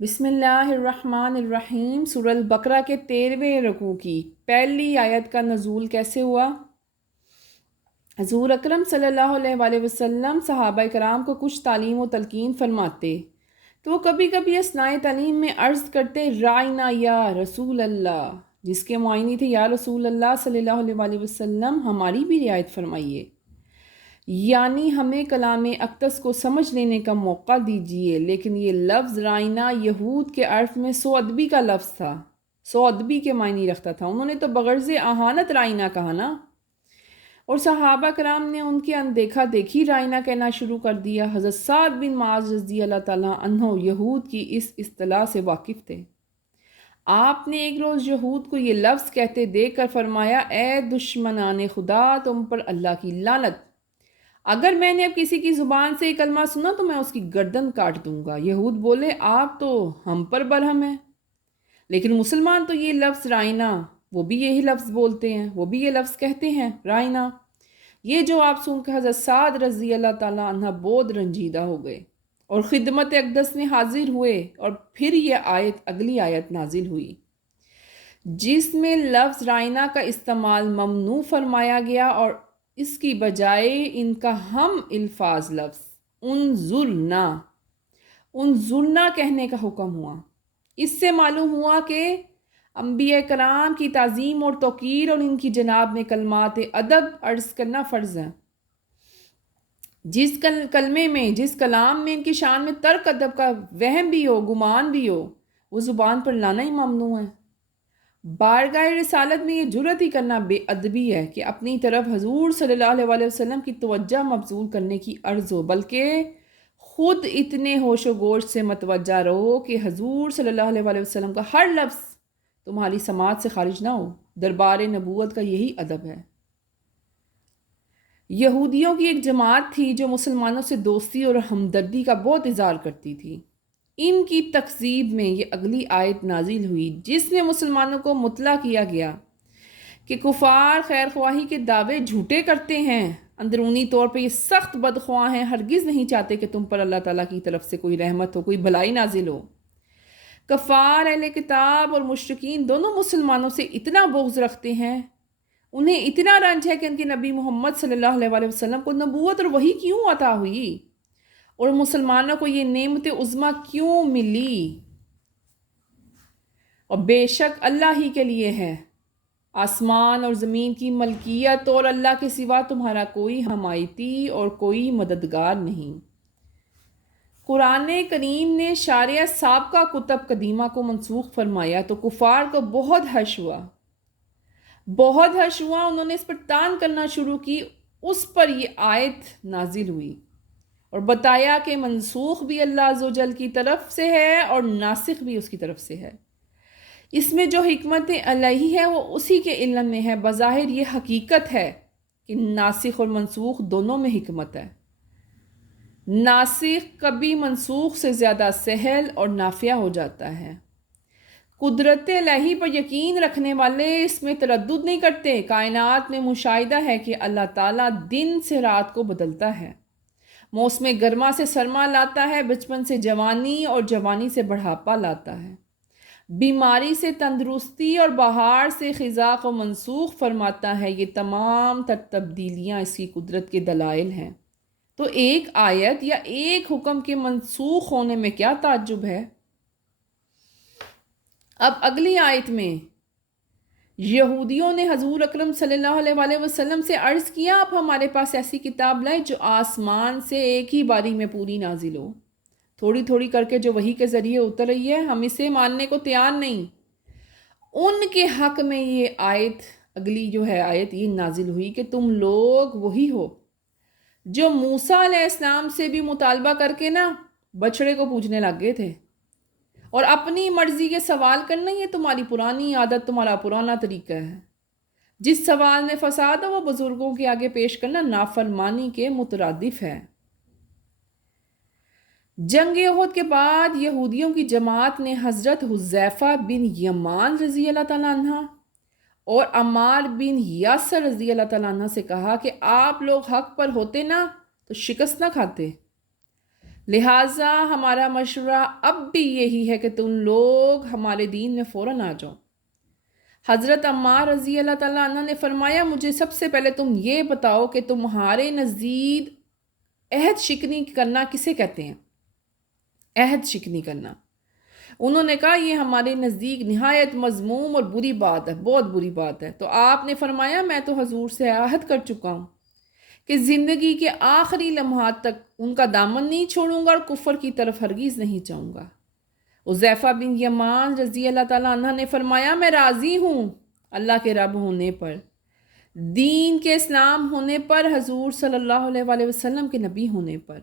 بسم اللہ الرحمن الرحیم۔ سورہ البقرہ کے 13ویں رکوع کی پہلی آیت کا نزول کیسے ہوا؟ حضور اکرم صلی اللہ علیہ وآلہ وسلم صحابہ کرام کو کچھ تعلیم و تلقین فرماتے تو وہ کبھی کبھی اثناء تعلیم میں عرض کرتے رائنا یا رسول اللہ، جس کے معنی تھے یا رسول اللہ صلی اللہ علیہ وآلہ وسلم ہماری بھی رعایت فرمائیے، یعنی ہمیں کلام اقدس کو سمجھ لینے کا موقع دیجیے۔ لیکن یہ لفظ رائنا یہود کے عرف میں سو ادبی کا لفظ تھا، سو ادبی کے معنی رکھتا تھا۔ انہوں نے تو بغرض اہانت رائنا کہا نا، اور صحابہ کرام نے ان کے اندیکھا دیکھی رائنا کہنا شروع کر دیا۔ حضرت سعد بن معاذ رضی اللہ تعالیٰ عنہ یہود کی اس اصطلاح سے واقف تھے۔ آپ نے ایک روز یہود کو یہ لفظ کہتے دیکھ کر فرمایا، اے دشمنان خدا، تم پر اللہ کی لعنت! اگر میں نے اب کسی کی زبان سے یہ کلمہ سنا تو میں اس کی گردن کاٹ دوں گا۔ یہود بولے، آپ تو ہم پر برہم ہیں، لیکن مسلمان تو یہ لفظ رائنا، وہ بھی یہی لفظ بولتے ہیں، وہ بھی یہ لفظ کہتے ہیں رائنا۔ یہ جو آپ سن کے حضرت سعد رضی اللہ تعالیٰ عنہ بہت رنجیدہ ہو گئے اور خدمت اقدس میں حاضر ہوئے، اور پھر یہ اگلی آیت نازل ہوئی جس میں لفظ رائنا کا استعمال ممنوع فرمایا گیا، اور اس کی بجائے ان کا ہم الفاظ لفظ انظرنا کہنے کا حکم ہوا۔ اس سے معلوم ہوا کہ انبیاء کرام کی تعظیم اور توقیر اور ان کی جناب میں کلمات ادب عرض کرنا فرض ہے۔ جس کلام میں ان کی شان میں ترک ادب کا وہم بھی ہو، گمان بھی ہو، وہ زبان پر لانا ہی ممنوع ہے۔ بارگاہ رسالت میں یہ جرأت ہی کرنا بے ادبی ہے کہ اپنی طرف حضور صلی اللہ علیہ وآلہ وسلم کی توجہ مبذول کرنے کی عرض ہو، بلکہ خود اتنے ہوش و گوش سے متوجہ رہو کہ حضور صلی اللہ علیہ وآلہ وسلم کا ہر لفظ تمہاری سماعت سے خارج نہ ہو۔ دربار نبوت کا یہی ادب ہے۔ یہودیوں کی ایک جماعت تھی جو مسلمانوں سے دوستی اور ہمدردی کا بہت اظہار کرتی تھی۔ ان کی تکذیب میں یہ اگلی آیت نازل ہوئی جس میں مسلمانوں کو مطلع کیا گیا کہ کفار خیر خواہی کے دعوے جھوٹے کرتے ہیں، اندرونی طور پہ یہ سخت بدخواہ ہیں، ہرگز نہیں چاہتے کہ تم پر اللہ تعالیٰ کی طرف سے کوئی رحمت ہو، کوئی بھلائی نازل ہو۔ کفار اہل کتاب اور مشرکین دونوں مسلمانوں سے اتنا بغض رکھتے ہیں، انہیں اتنا رنج ہے کہ ان کے نبی محمد صلی اللہ علیہ وآلہ وسلم کو نبوت اور وحی کیوں عطا ہوئی، اور مسلمانوں کو یہ نعمت عظمیٰ کیوں ملی، اور بے شک اللہ ہی کے لیے ہے آسمان اور زمین کی ملکیت، اور اللہ کے سوا تمہارا کوئی حمایتی اور کوئی مددگار نہیں۔ قرآن کریم نے شارع سابقہ کتب قدیمہ کو منسوخ فرمایا تو کفار کو بہت حش ہوا، انہوں نے اس پر تان کرنا شروع کی۔ اس پر یہ آیت نازل ہوئی اور بتایا کہ منسوخ بھی اللہ عز و جل کی طرف سے ہے اور ناسخ بھی اس کی طرف سے ہے۔ اس میں جو حکمت الہی ہے وہ اسی کے علم میں ہے۔ بظاہر یہ حقیقت ہے کہ ناسخ اور منسوخ دونوں میں حکمت ہے۔ ناسخ کبھی منسوخ سے زیادہ سہل اور نافع ہو جاتا ہے۔ قدرت الہی پر یقین رکھنے والے اس میں تردد نہیں کرتے۔ کائنات میں مشاہدہ ہے کہ اللہ تعالیٰ دن سے رات کو بدلتا ہے، موسم گرما سے سرما لاتا ہے، بچپن سے جوانی اور جوانی سے بڑھاپا لاتا ہے، بیماری سے تندرستی اور بہار سے خزاں کو منسوخ فرماتا ہے۔ یہ تمام تر تبدیلیاں اس کی قدرت کے دلائل ہیں۔ تو ایک آیت یا ایک حکم کے منسوخ ہونے میں کیا تعجب ہے؟ اب اگلی آیت میں یہودیوں نے حضور اکرم صلی اللہ علیہ وآلہ وسلم سے عرض کیا، آپ ہمارے پاس ایسی کتاب لائیں جو آسمان سے ایک ہی باری میں پوری نازل ہو، تھوڑی تھوڑی کر کے جو وحی کے ذریعے اتر رہی ہے، ہم اسے ماننے کو تیار نہیں۔ ان کے حق میں یہ آیت، اگلی جو ہے آیت یہ نازل ہوئی کہ تم لوگ وہی ہو جو موسیٰ علیہ السلام سے بھی مطالبہ کر کے نا بچڑے کو پوجنے لگ گئے تھے، اور اپنی مرضی کے سوال کرنا یہ تمہاری پرانی عادت، تمہارا پرانا طریقہ ہے۔ جس سوال میں فساد ہو وہ بزرگوں کے آگے پیش کرنا نافرمانی کے مترادف ہے۔ جنگ احد کے بعد یہودیوں کی جماعت نے حضرت حذیفہ بن یمان رضی اللہ تعالیٰ عنہ اور عمار بن یاسر رضی اللہ تعالیٰ عنہ سے کہا کہ آپ لوگ حق پر ہوتے نا تو شکست نہ کھاتے، لہٰذا ہمارا مشورہ اب بھی یہی ہے کہ تم لوگ ہمارے دین میں فوراً آ جاؤ۔ حضرت عمار رضی اللہ تعالیٰ عنہ نے فرمایا مجھے سب سے پہلے تم یہ بتاؤ کہ تمہارے نزدیک عہد شکنی کرنا کسے کہتے ہیں؟ عہد شکنی کرنا۔ انہوں نے کہا یہ ہمارے نزدیک نہایت مذموم اور بری بات ہے، بہت بری بات ہے۔ تو آپ نے فرمایا میں تو حضور سے عہد کر چکا ہوں کہ زندگی کے آخری لمحات تک ان کا دامن نہیں چھوڑوں گا اور کفر کی طرف ہرگز نہیں جاؤں گا۔ حذیفہ بن یمان رضی اللہ تعالیٰ عنہ نے فرمایا میں راضی ہوں اللہ کے رب ہونے پر، دین کے اسلام ہونے پر، حضور صلی اللہ علیہ وآلہ وسلم کے نبی ہونے پر۔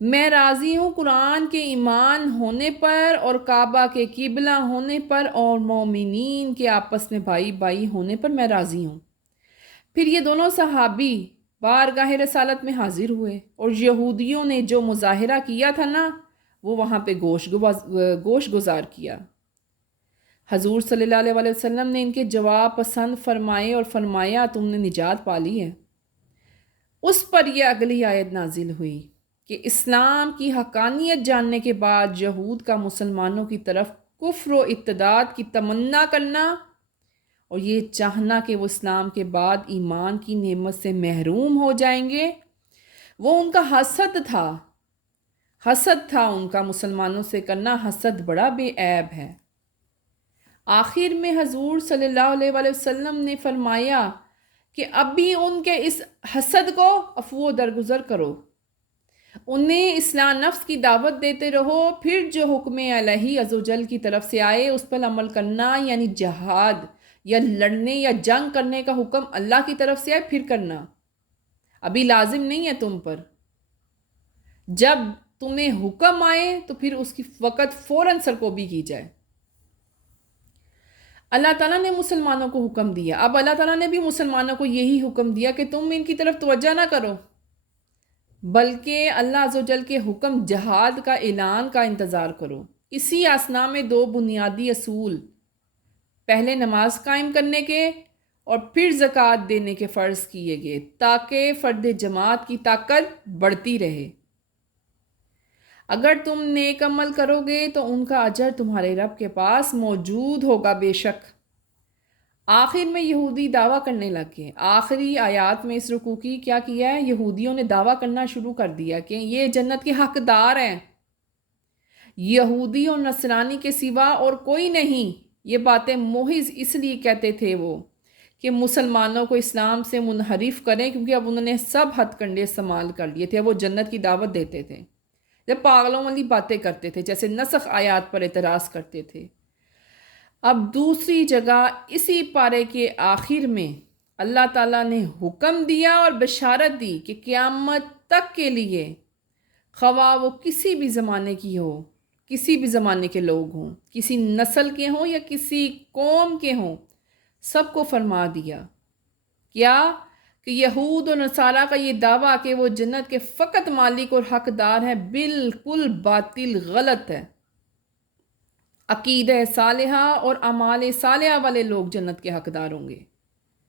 میں راضی ہوں قرآن کے ایمان ہونے پر اور کعبہ کے قبلہ ہونے پر اور مومنین کے آپس میں بھائی بھائی ہونے پر میں راضی ہوں۔ پھر یہ دونوں صحابی بارگاہ رسالت میں حاضر ہوئے اور یہودیوں نے جو مظاہرہ کیا تھا نا وہ وہاں پہ گوش گزار کیا۔ حضور صلی اللہ علیہ وآلہ وسلم نے ان کے جواب پسند فرمائے اور فرمایا تم نے نجات پالی ہے۔ اس پر یہ اگلی آیت نازل ہوئی کہ اسلام کی حقانیت جاننے کے بعد یہود کا مسلمانوں کی طرف کفر و ارتداد کی تمنا کرنا اور یہ چاہنا کہ وہ اسلام کے بعد ایمان کی نعمت سے محروم ہو جائیں گے، وہ ان کا حسد تھا۔ حسد تھا ان کا مسلمانوں سے کرنا، حسد بڑا بے عیب ہے۔ آخر میں حضور صلی اللہ علیہ وآلہ وسلم نے فرمایا کہ اب بھی ان کے اس حسد کو عفو و درگزر کرو، انہیں اصلاح نفس کی دعوت دیتے رہو، پھر جو حکم الہی عز و جل کی طرف سے آئے اس پر عمل کرنا، یعنی جہاد یا لڑنے یا جنگ کرنے کا حکم اللہ کی طرف سے آئے پھر کرنا، ابھی لازم نہیں ہے تم پر۔ جب تمہیں حکم آئے تو پھر اس کی وقت فوراً سرکوبی کی جائے۔ اللہ تعالیٰ نے مسلمانوں کو حکم دیا، اب اللہ تعالیٰ نے بھی مسلمانوں کو یہی حکم دیا کہ تم ان کی طرف توجہ نہ کرو، بلکہ اللہ عز و جل کے حکم جہاد کا اعلان کا انتظار کرو۔ اسی اثنا میں دو بنیادی اصول، پہلے نماز قائم کرنے کے اور پھر زکوٰۃ دینے کے فرض کیے گئے تاکہ فرد جماعت کی طاقت بڑھتی رہے۔ اگر تم نیک عمل کرو گے تو ان کا اجر تمہارے رب کے پاس موجود ہوگا بے شک۔ آخر میں یہودی دعویٰ کرنے لگے، آخری آیات میں اس رکوع کی کیا کیا ہے؟ یہودیوں نے دعویٰ کرنا شروع کر دیا کہ یہ جنت کے حقدار ہیں، یہودی اور نصرانی کے سوا اور کوئی نہیں۔ یہ باتیں محض اس لیے کہتے تھے وہ کہ مسلمانوں کو اسلام سے منحرف کریں، کیونکہ اب انہوں نے سب ہتھ کنڈے استعمال کر لیے تھے، وہ جنت کی دعوت دیتے تھے، جب پاگلوں والی باتیں کرتے تھے، جیسے نسخ آیات پر اعتراض کرتے تھے۔ اب دوسری جگہ اسی پارے کے آخر میں اللہ تعالیٰ نے حکم دیا اور بشارت دی کہ قیامت تک کے لیے خواہ وہ کسی بھی زمانے کی ہو، کسی بھی زمانے کے لوگ ہوں، کسی نسل کے ہوں یا کسی قوم کے ہوں، سب کو فرما دیا کیا کہ یہود و نصارہ کا یہ دعویٰ کہ وہ جنت کے فقط مالک اور حقدار ہیں بالکل باطل، غلط ہے۔ عقیدہ صالحہ اور اعمال صالحہ والے لوگ جنت کے حقدار ہوں گے۔